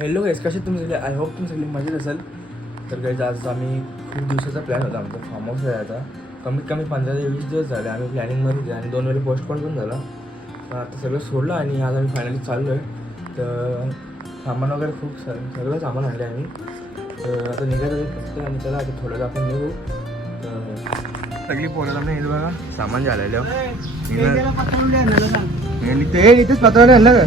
Hello गाईस, कसे तुम्ही सगळे? आय होप तुम्ही सगळी मजेत असेल. तर गाईज आज आम्ही खूप दिवसाचा प्लॅन होता आमचा फार्म हाऊस जायचा. कमीत कमी 15 ते 20 दिवस झाले आम्ही प्लॅनिंगमध्ये होते आणि 2 वेळी पोस्टपोन पण झाला. पण आता सगळं सोडलं आणि आज आम्ही फायनली चाललो आहे. तर सामान वगैरे खूप सगळं सामान आणले आम्ही. तर आता निघायचं फक्त आणि चला आता थोडं आपण निघू. तर सगळी पोराला नाही येईल बघा सामान झालेलं इथेच पत्रावले आणलं का.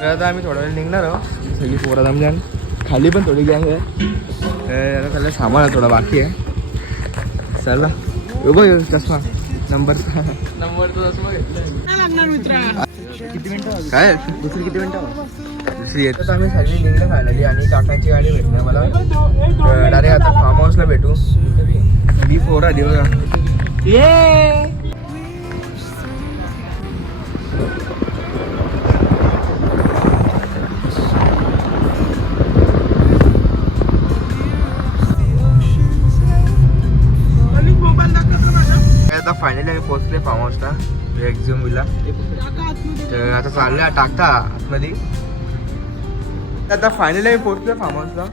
तर आता आम्ही थोडा वेळ निघणार आहोत. सगळी पोरं जमल्या खाली पण थोडी गँग आहे. आता सगळं सामान थोडा बाकी आहे. चला बघ चष्मा नंबरचा चष्मा घेतला. किती मिनटं काय दुसरी किती मिनटं दुसरी येत. तर आम्ही सगळी निघणं फायनली आणि काकांची गाडी भेटली मला. डायरेक्ट आता फार्म हाऊसला भेटू. ही पोरं आली बघा. ये आता फायनली आम्ही पोहोचले फार्म हाऊसला एक्झिमला. तर आता चाललं टाकता आतमध्ये. आता फायनली आम्ही पोहोचलो फार्म हाऊसला.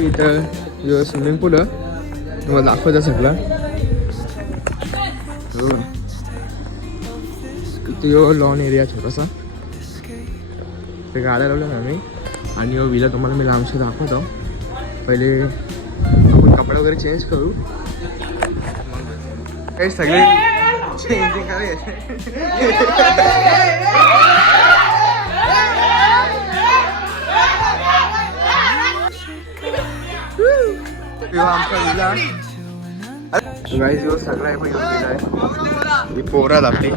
इथं स्विमिंग पूल तुम्हाला दाखवता सगळं. इथे लॉन एरिया छोटासा. ते गाड्या लावल्या ना आम्ही आणि विला तुम्हाला मी लांबशी दाखवतो. पहिले आपण कपडे वगैरे चेंज करू. काही सगळे चेंजिंग करायचे. आमचा विला गाईज सगळा आहे. पण विला आहे ही पोरात आपली.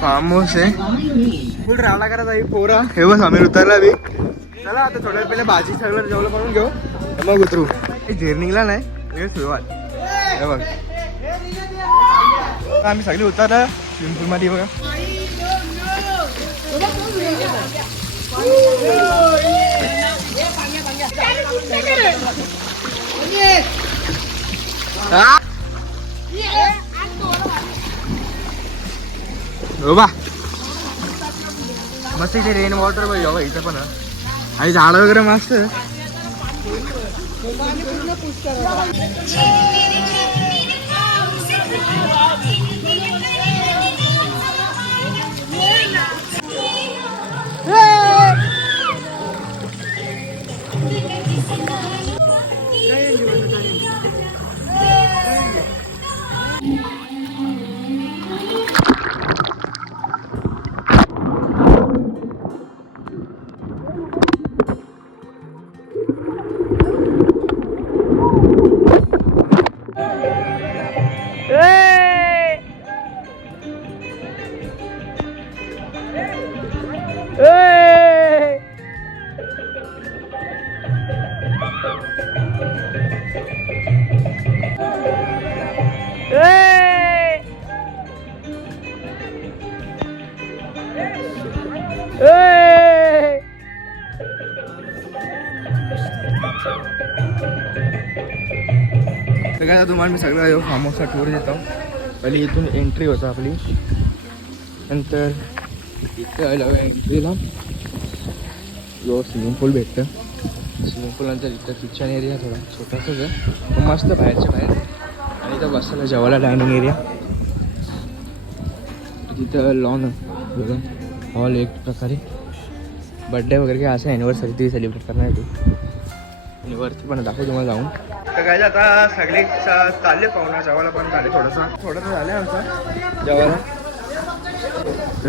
फार्म हाऊस आहे फुल रावला करायचा ही पोरा. हे बस आम्ही उतरला बी. चला आता थोड्या वेळ पहिले भाजी सगळं जेवलं करून घेऊ मग उतरू. झेर्निंगला नाही हे सुरुवात. हे बघ आम्ही सगळे उतरलं स्विमिंग पूल मध्ये. बघा बा मस्त इथे रेन वॉटर बघा इथं पण आणि झाडं वगैरे मस्त. तर काय तुम्हाला मी सगळं फार्म हाऊसचा टूर देतो. पहिली इथून एंट्री होता आपली. नंतर इथे एंट्रीला जो स्विमिंग पूल भेटतं. स्विमिंग पूल नंतर इथं किचन एरिया थोडा छोटासाच आहे पण मस्त बाहेरच्या बाहेर. आणि इथं बसायला जेवायला डायनिंग एरिया. तिथं लॉन बघा हॉल एक प्रकारे. बड्डे वगैरे काय असं ॲनिव्हर्सरी ती सेलिब्रेट करणार आहे. आणि वरती पण दाखवू तुम्हाला जाऊन. तर काय आता सगळे चालले पाहुणा जेवायला पण झाले. थोडंसं झालं आमचं जेवायला.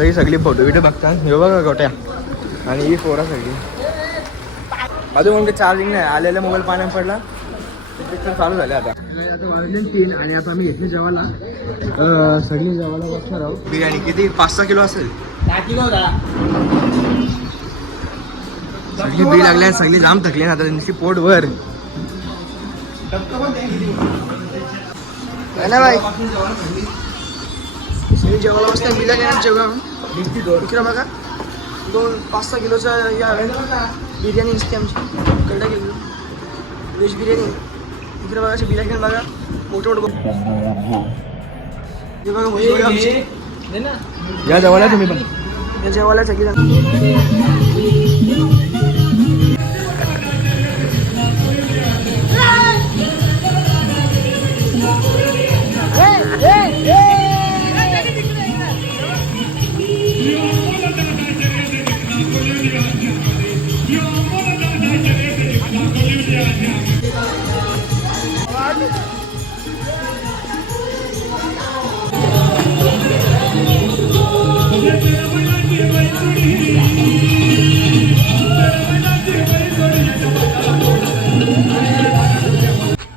ही सगळी फोटो बिटो बघतात. हे बघा गोट्या आणि ही पोरा सगळी. अजून म्हणजे चार्जिंग नाही आलेला मोबाईल पाण्यात पडला. पिक्चर चालू झाले आता 3 आणि आता आम्ही घेतली जेवायला. सगळी जेवायला बसणार आहोत. बिर्याणी किती 5-6 किलो असेल. सगळी बी लागल्या सगळी जाम थकली ना आता त्यांची पोट वर. ना भाई सगळी जेवायला बसल्या बिला घेणार जेवण. इकडे बघा 5-6 किलोचा या बिर्याणी असते आमची. कडा किलो व्हेज बिर्याणी. इकडे बघा अशी बिला घेऊन बघा मोठे मोठे. हे बघा आमची या जवळ तुम्ही पण जेवायला सगळी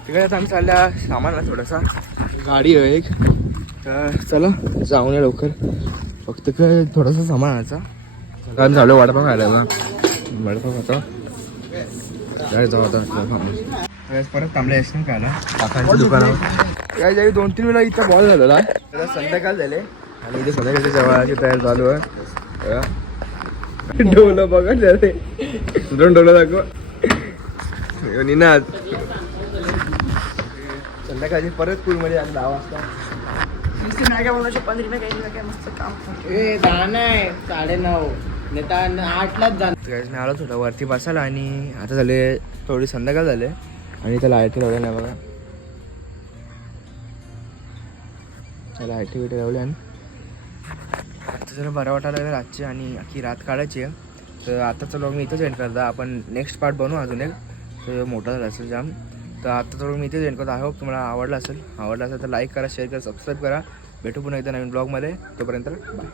तिकडे आता आम्ही चालल्या सामानला थोडासा गाडी आहे एक तर चला जाऊन या लवकर फक्त काय थोडासा सामान आणायचा आम्ही चालू वडापाव खायला बा वडापाव खाता काय जाऊ आता परत थांबले आईस्क्रीम खायला काकांच्या दुकानावर या जागी 2-3 वेळा इथं बॉल झालेला आता संध्याकाळ झाले आणि इथे संध्याकाळच्या जेवणाची तयारी चालू आहे डोलं बघा रे दोन डोलं दाखव निनाद संध्याकाळची परत स्कूलमध्ये आणि 10 वाजता मॅग्या बनवायचे 15 रुपये काही काय मस्त काम 9:30 8लाच जाणार. मी आलो थोडं वरती बसायला आणि आता झाले थोडी संध्याकाळ झाले आणि त्याला लाईटी लावल्या नाही बघा त्याला लाईटी बिटी लावली आणि आता जरा बरं वाटायला लागलं रातची आणि अख्खी रात काढायची आहे तर आताचा व्लॉग मी इथंच एंड करता आपण नेक्स्ट पार्ट बनवू अजून एक तर मोठा झाला असेल जाम तर आत्ताचा व्लॉग मी इथेच एंड करतो आय होप तुम्हाला आवडला असेल तर लाईक करा शेअर करा सबस्क्राईब करा भेटू पुन्हा एकदा नवीन ब्लॉगमध्ये तोपर्यंत बाय.